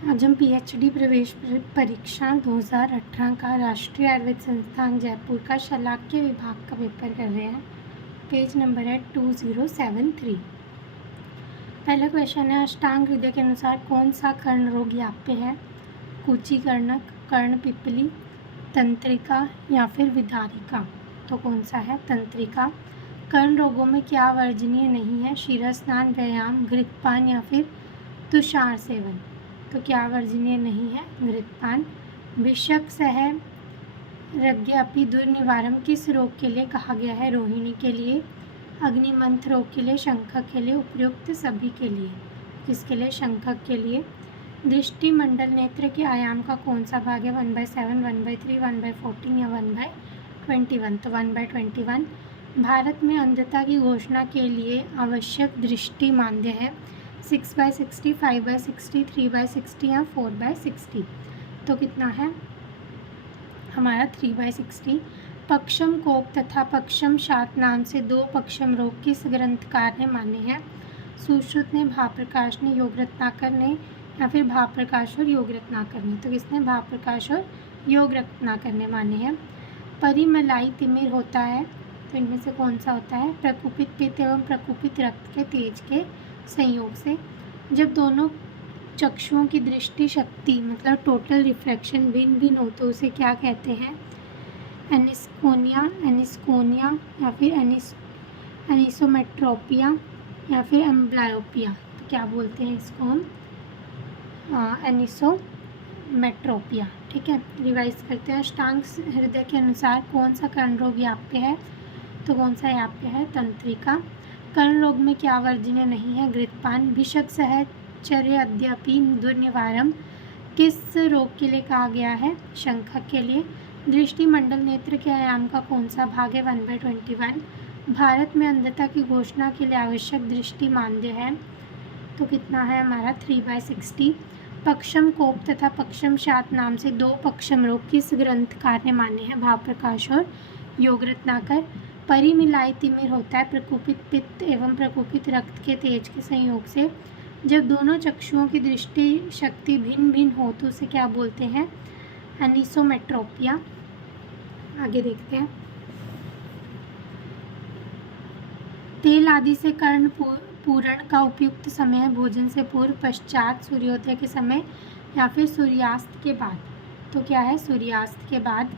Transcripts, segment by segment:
आज हम पीएचडी प्रवेश परीक्षा 2018 का राष्ट्रीय आयुर्वेद संस्थान जयपुर का शलाक्य विभाग का पेपर कर रहे हैं। पेज नंबर है 2073। पहला क्वेश्चन है, अष्टांग हृदय के अनुसार कौन सा कर्ण रोग याप्य है? कुचीकर्णक, कर्ण पिप्पली, तंत्रिका या फिर विदारिका? तो कौन सा है? तंत्रिका। कर्ण रोगों में क्या वर्जनीय नहीं है? शीरा स्नान, व्यायाम, घृतपान या फिर तुषार सेवन? तो क्या वर्जनीय नहीं है? घृतपान। भिषक सह रज्ञापि दुर्निवारम किस रोग के लिए कहा गया है? रोहिणी के लिए, अग्निमंथ रोग के लिए, शंखक के लिए, उपयुक्त सभी के लिए? किसके लिए? शंखक के लिए। दृष्टि मंडल नेत्र के आयाम का कौन सा भाग है? 1/7, 1/3, 1/14 या 1/21? तो 1/21। भारत में अंधता की घोषणा के लिए आवश्यक दृष्टि मानदेय है 6/60, 5/60, 3/60 या 4/60? तो कितना है हमारा? 3/60। पक्षम कोप तथा पक्षम शात नाम से दो पक्षम रोग किस ग्रंथकार ने माने हैं? सुश्रुत ने, भाप्रकाश ने, योग रत्नाकर ने या फिर भाप्रकाश और योग रत्नाकर ने? तो किसने? भाप्रकाश और योग रत्नाकर ने माने हैं। परिमलाई तिमिर होता है तो इनमें से कौन सा होता है? प्रकुपित पित्त एवं प्रकुपित रक्त के तेज के संयोग से। जब दोनों चक्षुओं की दृष्टि शक्ति मतलब टोटल रिफ्रैक्शन भिन्न भिन्न हो तो उसे क्या कहते हैं? एनिस्कोनिया, एनिस्कोनिया या फिर एनिसोमेट्रोपिया या फिर एम्ब्लायोपिया? तो क्या बोलते हैं इसको हम? एनिसोमेट्रोपिया। ठीक है, रिवाइज करते हैं। अष्टांग हृदय के अनुसार कौन सा कर्ण रोग याप्य है? तो कौन सा याप्य है? तंत्रिका। कर्ण रोग में क्या वर्जनीय नहीं है? घृतपान। भिषक सहचर्य अद्यापि दुर्निवारम किस रोग के लिए कहा गया है? शंखक के लिए। दृष्टि मंडल नेत्र के आयाम का कौन सा भाग है? 1/21। भारत में अंधता की घोषणा के लिए आवश्यक दृष्टि मानदेय है तो कितना है हमारा? 3/60। पक्षम कोप तथा पक्षम शात नाम से दो पक्षम रोग किस ग्रंथकार ने माने हैं? भाप्रकाश और योग रत्नाकर। परिमिलाई तिमिर होता है प्रकुपित पित्त एवं प्रकुपित रक्त के तेज के संयोग से। जब दोनों चक्षुओं की दृष्टि शक्ति भिन्न भिन्न हो तो उसे क्या बोलते हैं? एनिसोमेट्रोपिया। आगे देखते हैं। तेल आदि से कर्ण पूरण का उपयुक्त समय है भोजन से पूर्व, पश्चात, सूर्योदय के समय या फिर सूर्यास्त के बाद? तो क्या है? सूर्यास्त के बाद।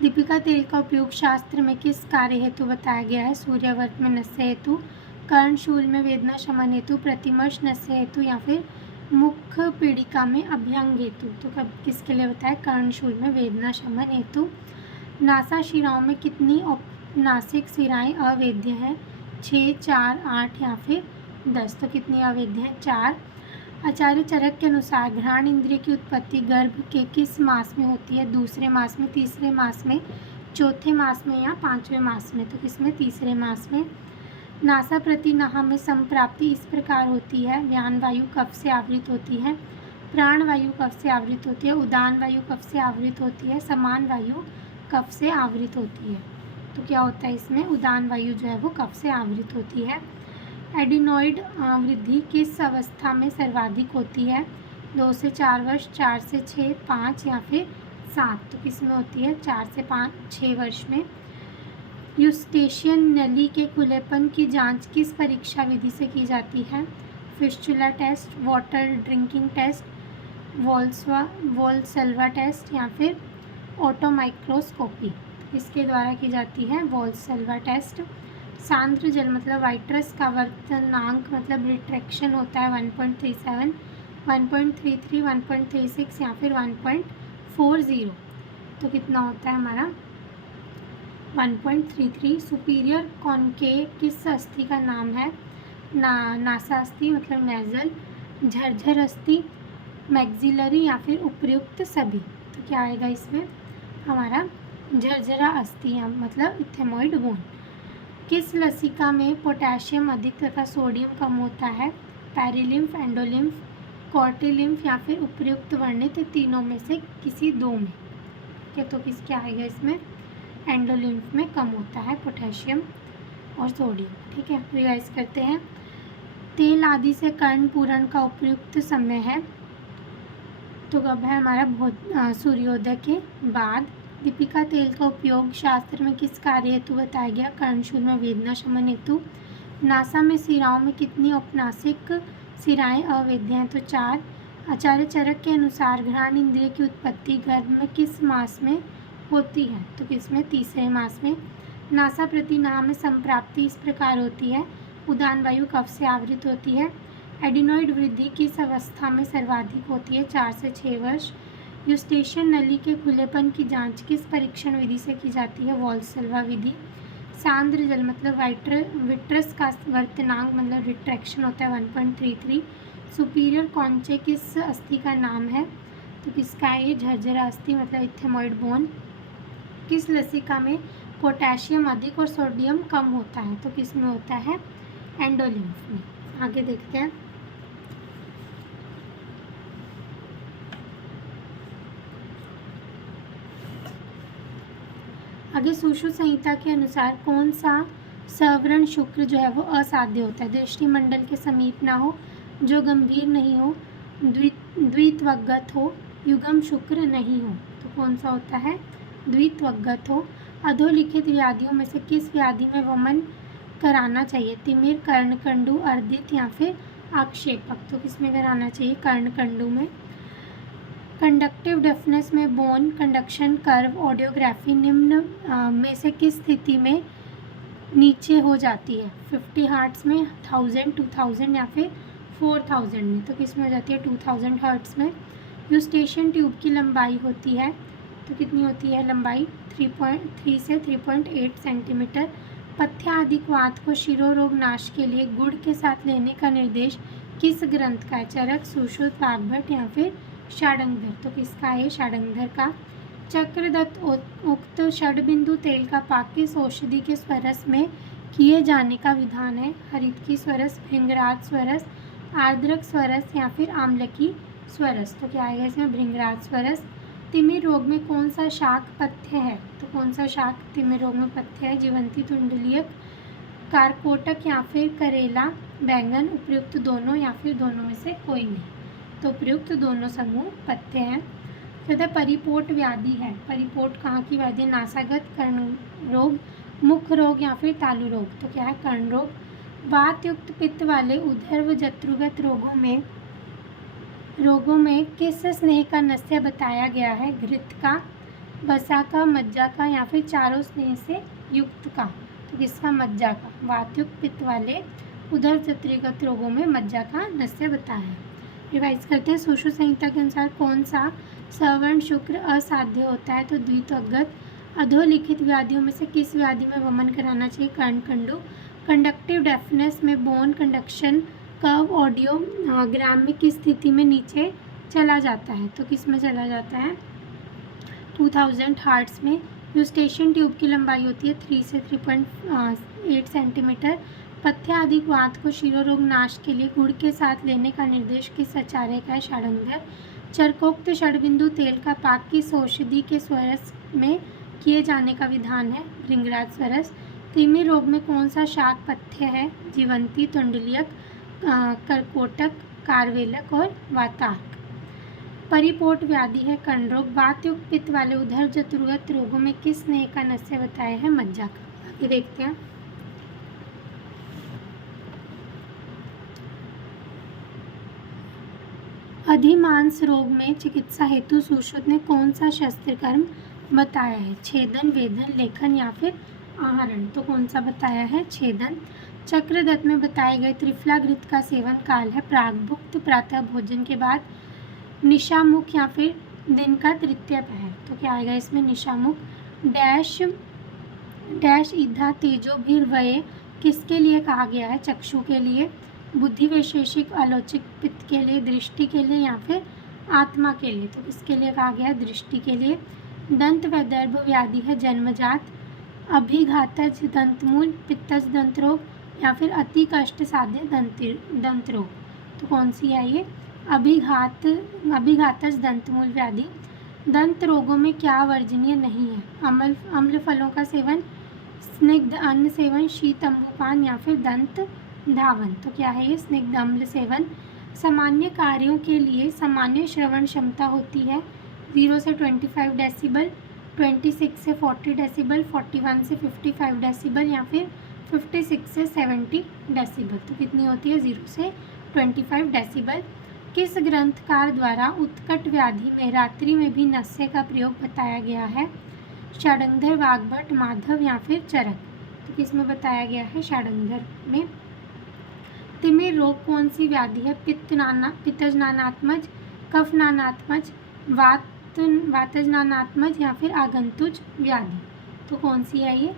दीपिका तेल का उपयोग शास्त्र में किस कार्य हेतु बताया गया है? सूर्यव्रत में नस्य हेतु, कर्णशूल में वेदना शमन हेतु, प्रतिमर्श नस्य हेतु या फिर मुख पीड़िका में अभ्यंग हेतु? तो कब किसके लिए बताया? कर्णशूल में वेदना शमन हेतु। नासा शिराओं में कितनी नासिक शिराएं अवैध हैं? 6, 4, 8 या फिर 10? तो कितनी अवैध हैं? 4। आचार्य चरक के अनुसार घ्राण इंद्रिय की उत्पत्ति गर्भ के किस मास में होती है? दूसरे मास में, तीसरे मास में, चौथे मास में या पांचवें मास में? तो किसमें? तीसरे मास में। नासा प्रतिनाह में संप्राप्ति इस प्रकार होती है। व्यान वायु कफ से आवृत होती है, प्राण वायु कफ से आवृत होती है, उदान वायु कफ से आवृत होती है, समान वायु कफ से आवृत होती है? तो क्या होता है इसमें? उदान वायु जो है वो कफ से आवृत होती है। एडिनॉइड वृद्धि किस अवस्था में सर्वाधिक होती है? 2 से 4 वर्ष, 4 से 6, 5 या फिर 7? तो किस में होती है? 4 से 6 वर्ष में। यूस्टेशियन नली के खुलेपन की जांच किस परीक्षा विधि से की जाती है? Fistula test, water drinking test, Valsalva test या फिर ऑटोमाइक्रोस्कोपी? इसके द्वारा की जाती है वॉल्सल्वा टेस्ट। सांद्र जल मतलब वाइट्रस का वर्तनांक मतलब रिट्रैक्शन होता है 1.37, 1.33, 1.36 या फिर 1.40? तो कितना होता है हमारा? 1.33। सुपीरियर कॉनकेव किस अस्थि का नाम है? नासा अस्थि मतलब नेजल, झरझर अस्थि, मैक्सिलरी या फिर उपयुक्त सभी? तो क्या आएगा इसमें हमारा? झरझरा अस्थि मतलब इथेमॉइड बोन। किस लसिका में पोटेशियम अधिक तथा सोडियम कम होता है? पैरिलिम्फ, एंडोलिम्फ, कॉर्टिलिम्फ या फिर उपयुक्त वर्णित तीनों में से किसी दो में? क्या तो किस क्या आएगा इसमें? एंडोलिम्फ में कम होता है पोटेशियम और सोडियम। ठीक है, रिवाइज करते हैं। तेल आदि से कर्ण पूरण का उपयुक्त समय है तो कब है हमारा सूर्योदय के बाद। दीपिका तेल का उपयोग शास्त्र में किस कार्य हेतु बताया गया? कर्णशूल में वेदना शमन हेतु। नासा में सिराओं में कितनी औपनासिक सिराएं अवैध हैं? तो 4। आचार्य चरक के अनुसार घ्राण इंद्रिय की उत्पत्ति गर्भ में किस मास में होती है? तो किसमें? तीसरे मास में। नासा प्रतिनाह में संप्राप्ति इस प्रकार होती है। उदान वायु कफ से आवृत होती है। एडिनॉइड वृद्धि किस अवस्था में सर्वाधिक होती है? 4 से 6 वर्ष। यूस्टेशियन नली के खुलेपन की जांच किस परीक्षण विधि से की जाती है? वॉल्सल्वा विधि। सांद्र जल मतलब विट्रस का वर्तनांक मतलब रिट्रैक्शन होता है 1.33। सुपीरियर कॉन्चे किस अस्थि का नाम है? तो किसका है ये? झरझरा अस्थि मतलब इथेमॉइड बोन। किस लसिका में पोटेशियम अधिक और सोडियम कम होता है? तो किस में होता है? एंडोलिम्फ में। आगे देखते हैं। आगे सुश्रुत संहिता के अनुसार कौन सा सवर्ण शुक्र जो है वो असाध्य होता है? दृष्टिमंडल के समीप ना हो, जो गंभीर नहीं हो, द्वित्वगत हो, युग्म शुक्र नहीं हो। तो कौन सा होता है? द्वित्वगत हो। अधोलिखित व्याधियों में से किस व्याधि में वमन कराना चाहिए? तिमिर, कर्णकंडु, अर्दित या फिर आक्षेपक। तो किसमें कराना चाहिए? कर्णकंडु में। कंडक्टिव डेफनेस में बोन कंडक्शन कर्व ऑडियोग्राफी निम्न में से किस स्थिति में नीचे हो जाती है? 50 हर्ट्ज में, 1000, 2000 या फिर 4000 में। तो किस में हो जाती है? 2000 हर्ट्ज में। यूस्टेशियन ट्यूब की लंबाई होती है तो कितनी होती है लंबाई? 3 से 3.8 सेंटीमीटर। पथ्यादिक वात को शिरोरोग नाश के लिए गुड़ के साथ लेने का निर्देश किस ग्रंथ का है? चरक, सुश्रुत, वाग्भट या फिर षाडंगर। तो किसका है? षाडंगर का। चक्रदत्त उक्त षडबिंदु तेल का पाक किस औषधि के स्वरस में किए जाने का विधान है? हरितकी स्वरस, भृंगराज स्वरस, आर्द्रक स्वरस या फिर आम्लकी स्वरस। तो क्या आएगा इसमें? भृंगराज स्वरस। तिमिर रोग में कौन सा शाक पथ्य है? तो कौन सा शाक तिमिर रोग में पथ्य है? जीवंती, तुंडलीक, कारकोटक या फिर करेला, बैंगन, उपयुक्त दोनों या फिर दोनों में से कोई नहीं। तो उपयुक्त दोनों समूह पथ्य हैं। तथा परिपोट व्याधि है। परिपोट कहाँ की व्याधि? नासागत, कर्ण रोग, मुख रोग या फिर तालु रोग। तो क्या है? कर्ण रोग। वातयुक्त पित्त वाले उदर व जत्रुगत रोगों में किस स्नेह का नस्य बताया गया है? घृत का, वसा का, मज्जा का या फिर चारों स्नेह से युक्त का। तो किसका? मज्जा का। वातयुक्त पित्त वाले उदर जत्रुगत रोगों में मज्जा का नस्य बताया है। रिवाइज करते हैं। सुश्रुत संहिता के अनुसार कौन सा सवर्ण शुक्र असाध्य होता है? तो द्वित्वगत। अधोलिखित व्याधियों में से किस व्याधि में वमन कराना चाहिए? कर्णकंडु। कंडक्टिव डेफनेस में बोन कंडक्शन कर्व ऑडियो ग्राम में किस स्थिति में नीचे चला जाता है? तो किस में चला जाता है? 2000 हर्ट्ज में। यूस्टेशियन ट्यूब की लंबाई होती है 3 से 3.8 सेंटीमीटर। पथ्यादिक वात को शिरोरोग नाश के लिए गुड़ के साथ लेने का निर्देश किस आचार्य का है? षाडंगर। चरकोक्त षडबिंदु तेल का पाक किस औषधि के स्वरस में किए जाने का विधान है? भृंगराज स्वरस। तिमिर रोग में कौन सा शाक पथ्य है? जीवंती, तुंडलीक, करकोटक, कारवेलक और वातार्क। परिपोट व्याधि है कर्ण रोग। वातयुक्त पित्त वाले उदर जत्रुगत रोगों में किस स्नेह का नस्य बताया है? मज्जा का। आगे देखते हैं। अधिमांस रोग में चिकित्सा हेतु सुश्रुत ने कौन सा शस्त्र कर्म बताया है? छेदन, वेदन, लेखन या फिर आहरण। तो कौन सा बताया है? छेदन। चक्रदत्त में बताए गए त्रिफला घृत का सेवन काल है? प्रागभुक्त, प्रातः भोजन के बाद, निशामुख या फिर दिन का तृतीय पहर। तो क्या आएगा इसमें? निशामुख। डैश ईधा तेजो भीर्वये किसके लिए कहा गया है? चक्षु के लिए। बुद्धि वैशेषिक आलोचिक पित्त के लिए, दृष्टि के लिए या फिर आत्मा के लिए। तो किसके लिए कहा गया है? दृष्टि के लिए। दंत वैदर्भ व्याधि है जन्मजात। अभिघातज दंतमूल, पित्तज दंत रोग या फिर अति कष्ट साध्य दंत रोग। तो कौन सी है ये? अभिघातज दंतमूल व्याधि। दंत रोगों में क्या वर्जनीय नहीं है? अम्ल फलों का सेवन, स्निग्ध अन्न सेवन, शीत अम्बुपान या फिर दंत धावन। तो क्या है ये? स्निग्ध अम्ल सेवन। सामान्य कार्यों के लिए सामान्य श्रवण क्षमता होती है 0 से 25 डेसिबल, 26 से 40 डेसिबल, 41 से 55 डेसिबल या फिर 56 से 70 डेसिबल। तो कितनी होती है? 0 से 25 डेसिबल। किस ग्रंथकार द्वारा उत्कट व्याधि में रात्रि में भी नस्य का प्रयोग बताया गया है? षडंगर, वाग्भट, माधव या फिर चरक। तो किसमें बताया गया है? षडंगर में। तिमिर रोग कौन सी व्याधि है? पित्तजनानात्मज, कफनानात्मज, वातजनानात्मज या फिर आगंतुज व्याधि। तो कौन सी है ये?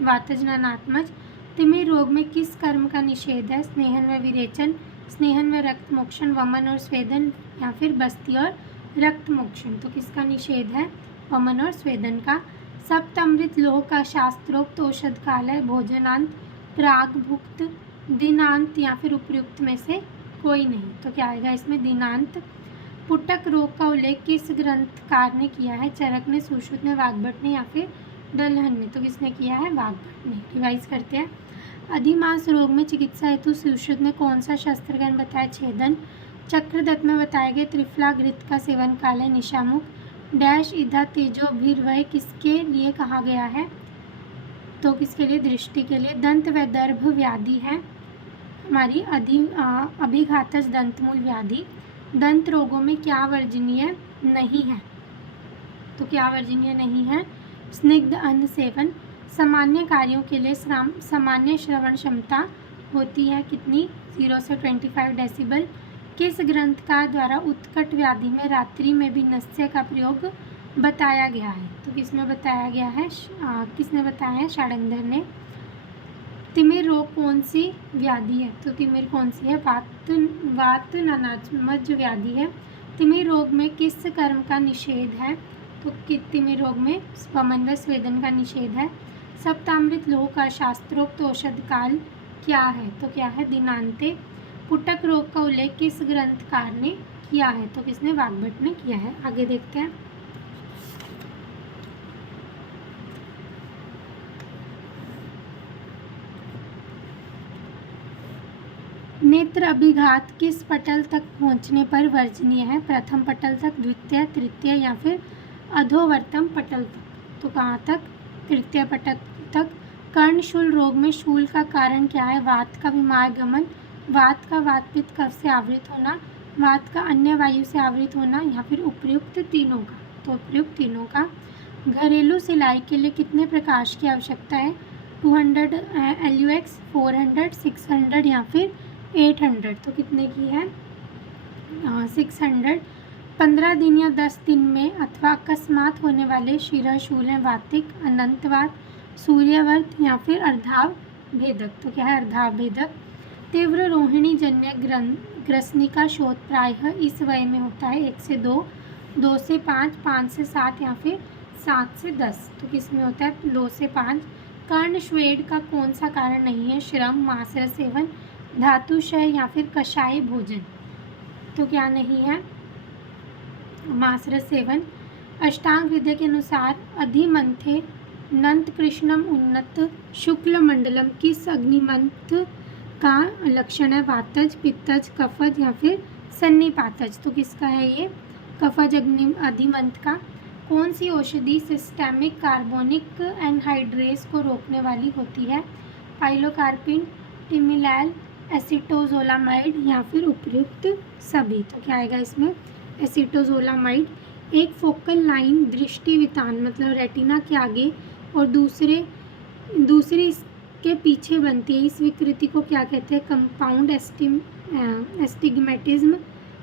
वातजनानात्मज। तिमिर रोग में किस कर्म का निषेध है? स्नेहन व विरेचन, स्नेहन व रक्त मोक्षण, वमन और स्वेदन या फिर बस्ती और रक्त मोक्षण। तो किसका निषेध है? वमन और स्वेदन का। सप्तमृत लोह का शास्त्रोक्त औषध काल है? भोजनांत, प्राग भुक्त, दिनांत या फिर उपयुक्त में से कोई नहीं। तो क्या आएगा इसमें? दिनांत। पुटक रोग का उल्लेख किस ग्रंथकार ने किया है? चरक ने, सुश्रुत ने, वाग्भट ने या फिर दलहन ने। तो किसने किया है? वाग्भट ने। रिवाइज करते हैं। अधिमास रोग में चिकित्सा हेतु सुश्रुत ने कौन सा शस्त्रगण बताया? छेदन। चक्रदत्त में बताए गए त्रिफला घृत का सेवन काल है? निशामुख। डैश इधा तेजो भीरवय किसके लिए कहा गया है? तो किसके लिए? दृष्टि के लिए। दंत व दर्भ व्याधि है हमारी अभिघातज दंतमूल व्याधि। दंत रोगों में क्या वर्जनीय नहीं है? तो क्या वर्जनीय नहीं है? स्निग्ध अन्न सेवन। सामान्य कार्यों के लिए सामान्य श्रवण क्षमता होती है कितनी? 0 से 25 डेसिबल। किस ग्रंथकार द्वारा उत्कट व्याधि में रात्रि में भी नस्य का प्रयोग बताया गया है? तो किसमें बताया गया है? किसने बताया है? षडंगर ने। तिमिर रोग कौन सी व्याधि है? तो तिमिर कौन सी है? वातनानात्मज व्याधि है। तिमिर रोग में किस कर्म का निषेध है? तो तिमिर रोग में वमन व स्वेदन का निषेध है। सप्तामृत लोह का शास्त्रोक्त औषध काल क्या है? तो क्या है? दिनांते। पुटक रोग का उल्लेख किस ग्रंथकार ने किया है? तो किसने? वाग्भट ने किया है। आगे देखते हैं। नेत्र अभिघात किस पटल तक पहुंचने पर वर्जनीय है? प्रथम पटल तक, द्वितीय, तृतीय या फिर अधोवर्तम पटल तक। तो कहाँ तक? तृतीय पटल तक। कर्णशूल रोग में शूल का कारण क्या है? वात का विमागमन, वात का वातपित्त कफ से आवृत होना, वात का अन्य वायु से आवृत होना या फिर उपयुक्त तीनों का। तो उपयुक्त तीनों का। घरेलू सिलाई के लिए कितने प्रकाश की आवश्यकता है? 200 LUX, 400, 600 या फिर 800। तो कितने की है? 600। 15 दिन या 10 दिन में अथवा अकस्मात होने वाले शिरशूल हैं वातिक, अनंतवात, सूर्यवर्त या फिर अर्धाव भेदक। तो क्या है? अर्धाव भेदक। तीव्र रोहिणी जन्य ग्रसनी का शोध प्रायः इस वय में होता है? 1 से 2, 2 से 5, 5 से 7 या फिर 7 से 10। तो किस में होता है? 2 से 5। कर्णश्वेड का कौन सा कारण नहीं है? श्रम, मांसरस सेवन, धातुशय या फिर कषाय भोजन। तो क्या नहीं है? मांसरस सेवन। अष्टांग हृदय के अनुसार अधिमंथे नंत कृष्णम उन्नत शुक्ल मंडलम किस अग्निमंथ का लक्षण है? वातज, पित्तज, कफज या फिर सन्निपातज। तो किसका है ये? कफज अधिमंथ का। कौन सी औषधि सिस्टेमिक कार्बोनिक एनहाइड्रेस को रोकने वाली होती है? पाइलोकार्पिन, टिमिलैल, एसिटोजोलामाइड या फिर उपयुक्त सभी। तो क्या आएगा इसमें? एसिटोजोलामाइड। एक फोकल लाइन दृष्टि वितान मतलब रेटिना के आगे और दूसरी इसके पीछे बनती है। इस विकृति को क्या कहते हैं? कंपाउंड एस्टिग्मेटिज्म,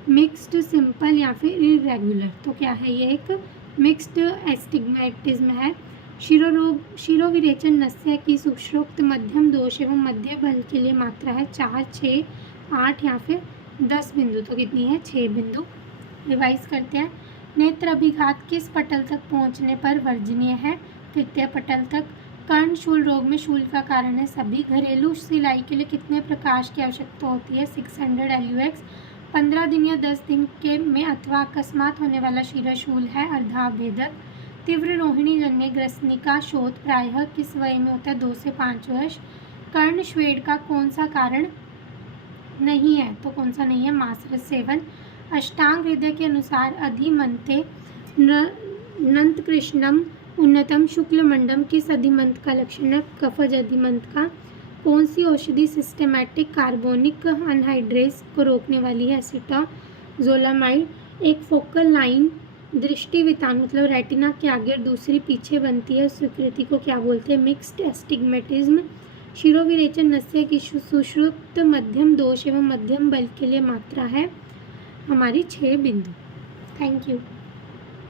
मिक्स्ड, सिंपल या फिर इरेगुलर। तो क्या है ये? एक मिक्स्ड एस्टिग्मेटिज्म है। शिरोविरेचन नस्य की सुश्रोक्त मध्यम दोष एवं मध्य बल के लिए मात्रा है 4, 6, 8 या फिर 10 बिंदु। तो कितनी है? 6 बिंदु। रिवाइज करते हैं। नेत्र अभिघात किस पटल तक पहुंचने पर वर्जनीय है? तृतीय पटल तक। कर्णशूल रोग में शूल का कारण है सभी। घरेलू सिलाई के लिए कितने प्रकाश की आवश्यकता होती है? 600 LUX। 15 दिन या 10 दिन के में अथवा अकस्मात होने वाला शिरशूल है अर्धाभेदक। तीव्र रोहिणी जन्य ग्रसनी का शोध प्रायः किस वय में होता है? 2 से 5 वर्ष। कर्णश्वेड का कौन सा कारण नहीं है, तो कौन सा नहीं है? मासरस सेवन। अष्टांग हृदय के अनुसार अधिमंते नंत कृष्णम उन्नतम शुक्ल मंडम किस अधिमंत का लक्षण है? कफज अधिमंत का। कौन सी औषधि सिस्टेमैटिक कार्बोनिक अनहाइड्रेस को रोकने वाली है? एसीटाजोलामाइड। एक फोकल लाइन दृष्टि वितान मतलब रेटिना के आगे और दूसरी पीछे बनती है, उस विकृति को क्या बोलते हैं? Mixed astigmatism. शिरोविरेचन नस्य की सुश्रुत मध्यम दोष एवं मध्यम बल के लिए मात्रा है हमारी 6 बिंदु। Thank you.